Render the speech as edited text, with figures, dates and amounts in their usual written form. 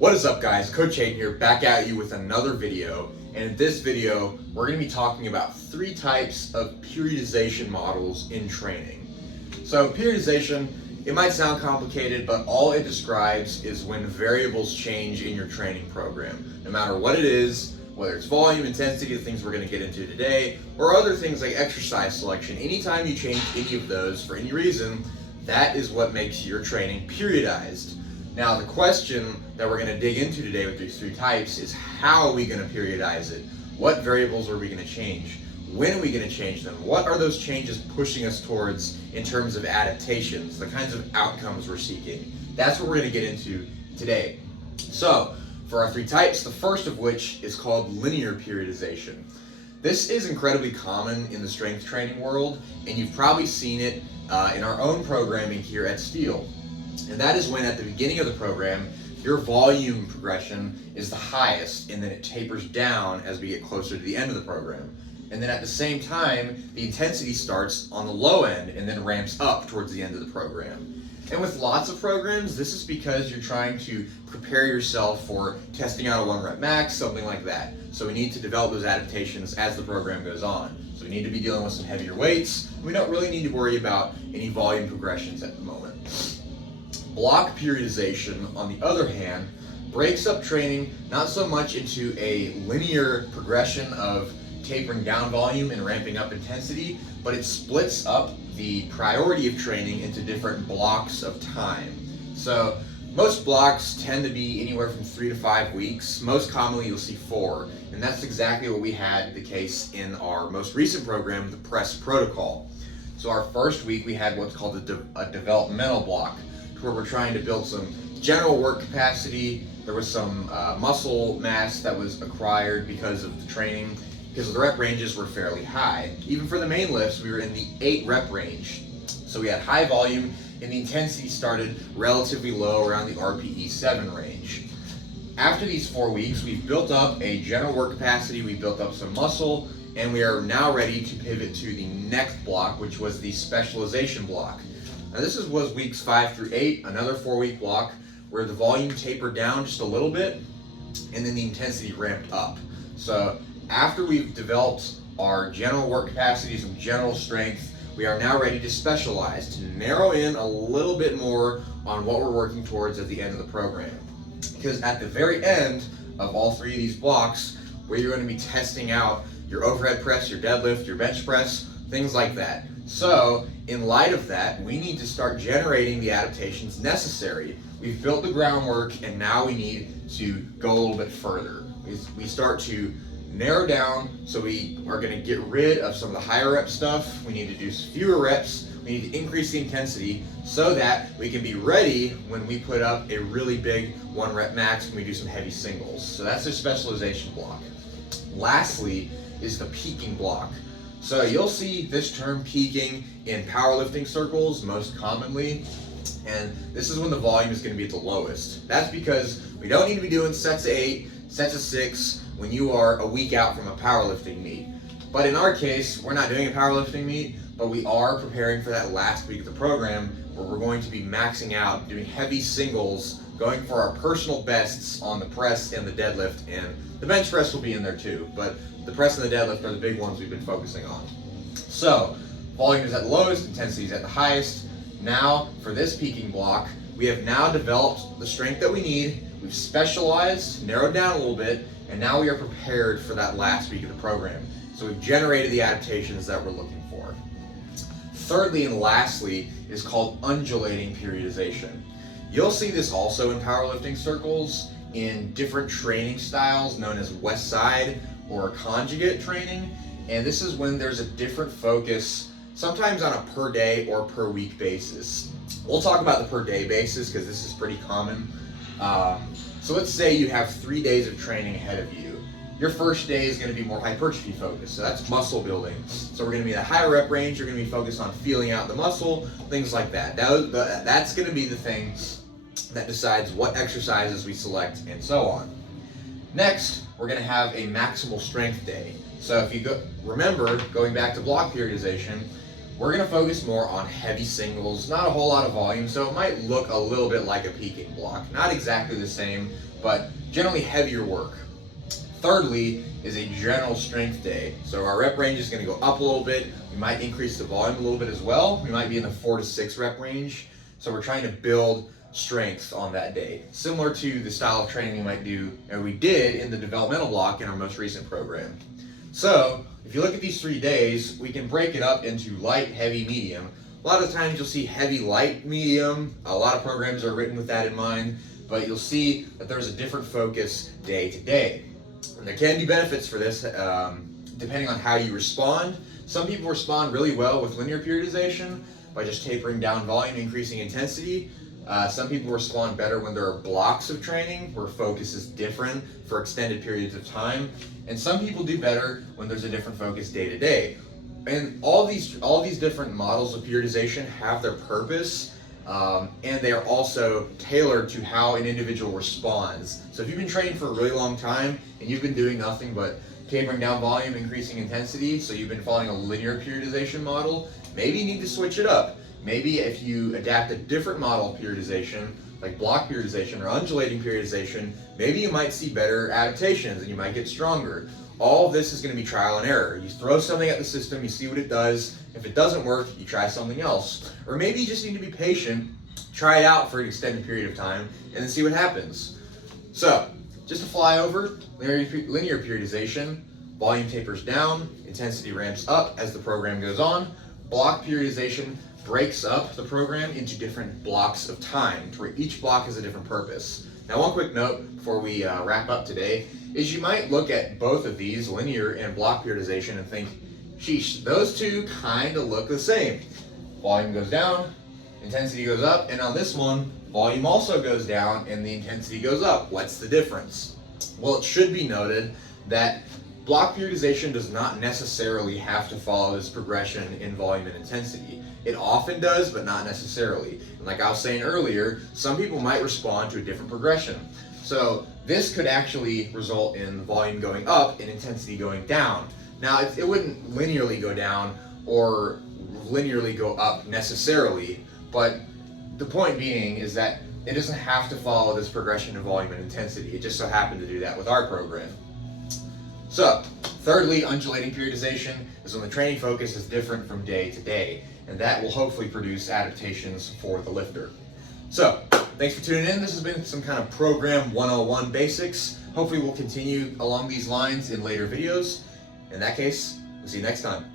What is up, guys? Coach Hayden here, back at you with another video. And in this video, we're going to be talking about 3 types of periodization models in training. So periodization, it might sound complicated, but all it describes is when variables change in your training program. No matter what it is, whether it's volume, intensity, the things we're going to get into today, or other things like exercise selection, anytime you change any of those for any reason, that is what makes your training periodized. Now, the question that we're going to dig into today with these 3 types is how are we going to periodize it? What variables are we going to change? When are we going to change them? What are those changes pushing us towards in terms of adaptations, the kinds of outcomes we're seeking? That's what we're going to get into today. So, for our 3 types, the first of which is called linear periodization. This is incredibly common in the strength training world, and you've probably seen it in our own programming here at Steel. And that is when at the beginning of the program, your volume progression is the highest, and then it tapers down as we get closer to the end of the program. And then at the same time, the intensity starts on the low end and then ramps up towards the end of the program. And with lots of programs, this is because you're trying to prepare yourself for testing out a 1 rep max, something like that. So we need to develop those adaptations as the program goes on. So we need to be dealing with some heavier weights. We don't really need to worry about any volume progressions at the moment. Block periodization, on the other hand, breaks up training not so much into a linear progression of tapering down volume and ramping up intensity, but it splits up the priority of training into different blocks of time. So most blocks tend to be anywhere from 3 to 5 weeks. Most commonly you'll see 4, and that's exactly what we had the case in our most recent program, the PRESS protocol. So our first week we had what's called a developmental block, where we're trying to build some general work capacity. There was some muscle mass that was acquired because of the training, because the rep ranges were fairly high. Even for the main lifts, we were in the 8 rep range. So we had high volume, and the intensity started relatively low around the RPE 7 range. After these 4 weeks, we've built up a general work capacity, we built up some muscle, and we are now ready to pivot to the next block, which was the specialization block. Now this was weeks 5 through 8, another 4-week block where the volume tapered down just a little bit and then the intensity ramped up. So after we've developed our general work capacity, some general strength, we are now ready to specialize, to narrow in a little bit more on what we're working towards at the end of the program. Because at the very end of all 3 of these blocks, where you're going to be testing out your overhead press, your deadlift, your bench press, things like that. So, in light of that, we need to start generating the adaptations necessary. We've built the groundwork, and now we need to go a little bit further. We start to narrow down, so we are going to get rid of some of the higher rep stuff. We need to do fewer reps. We need to increase the intensity so that we can be ready when we put up a really big 1 rep max when we do some heavy singles. So that's the specialization block. Lastly is the peaking block. So you'll see this term peaking in powerlifting circles most commonly, and this is when the volume is going to be at the lowest. That's because we don't need to be doing sets of 8, sets of 6 when you are a week out from a powerlifting meet. But in our case, we're not doing a powerlifting meet, but we are preparing for that last week of the program where we're going to be maxing out, doing heavy singles, going for our personal bests on the press and the deadlift, and the bench press will be in there too, but the press and the deadlift are the big ones we've been focusing on. So, volume is at the lowest, intensity is at the highest. Now, for this peaking block, we have now developed the strength that we need, we've specialized, narrowed down a little bit, and now we are prepared for that last week of the program. So we've generated the adaptations that we're looking for. Thirdly and lastly is called undulating periodization. You'll see this also in powerlifting circles in different training styles known as West Side or conjugate training, and this is when there's a different focus, sometimes on a per day or per week basis. We'll talk about the per day basis because this is pretty common. So let's say you have 3 days of training ahead of you. Your first day is going to be more hypertrophy focused, so that's muscle building. So we're going to be in the higher rep range, you're going to be focused on feeling out the muscle, things like that. That's going to be the thing that decides what exercises we select and so on. Next, we're going to have a maximal strength day. So if you remember, going back to block periodization, we're going to focus more on heavy singles, not a whole lot of volume, so it might look a little bit like a peaking block. Not exactly the same, but generally heavier work. Thirdly is a general strength day. So our rep range is going to go up a little bit. We might increase the volume a little bit as well. We might be in the 4 to 6 rep range. So we're trying to build strength on that day, similar to the style of training we might do, and we did in the developmental block in our most recent program. So if you look at these 3 days, we can break it up into light, heavy, medium. A lot of times you'll see heavy, light, medium. A lot of programs are written with that in mind, but you'll see that there's a different focus day to day. And there can be benefits for this depending on how you respond. Some people respond really well with linear periodization by just tapering down volume, increasing intensity. Some people respond better when there are blocks of training where focus is different for extended periods of time. And some people do better when there's a different focus day to day. And all these different models of periodization have their purpose, and they are also tailored to how an individual responds. So if you've been training for a really long time and you've been doing nothing but tapering down volume, increasing intensity, so you've been following a linear periodization model, maybe you need to switch it up. Maybe if you adapt a different model of periodization, like block periodization or undulating periodization, maybe you might see better adaptations and you might get stronger. All of this is going to be trial and error. You throw something at the system, you see what it does. If it doesn't work, you try something else. Or maybe you just need to be patient, try it out for an extended period of time, and then see what happens. So, just to fly over, linear periodization, volume tapers down, intensity ramps up as the program goes on. Block periodization breaks up the program into different blocks of time, to where each block has a different purpose. Now, one quick note before we wrap up today is you might look at both of these, linear and block periodization, and think, sheesh, those two kind of look the same. Volume goes down, intensity goes up, and on this one, volume also goes down and the intensity goes up. What's the difference? Well, it should be noted that block periodization does not necessarily have to follow this progression in volume and intensity. It often does, but not necessarily. And like I was saying earlier, some people might respond to a different progression. So this could actually result in volume going up and intensity going down. Now, it wouldn't linearly go down or linearly go up necessarily, but the point being is that it doesn't have to follow this progression in volume and intensity. It just so happened to do that with our program. So, thirdly, undulating periodization is when the training focus is different from day to day, and that will hopefully produce adaptations for the lifter. So, thanks for tuning in. This has been some kind of program 101 basics. Hopefully we'll continue along these lines in later videos. In that case, we'll see you next time.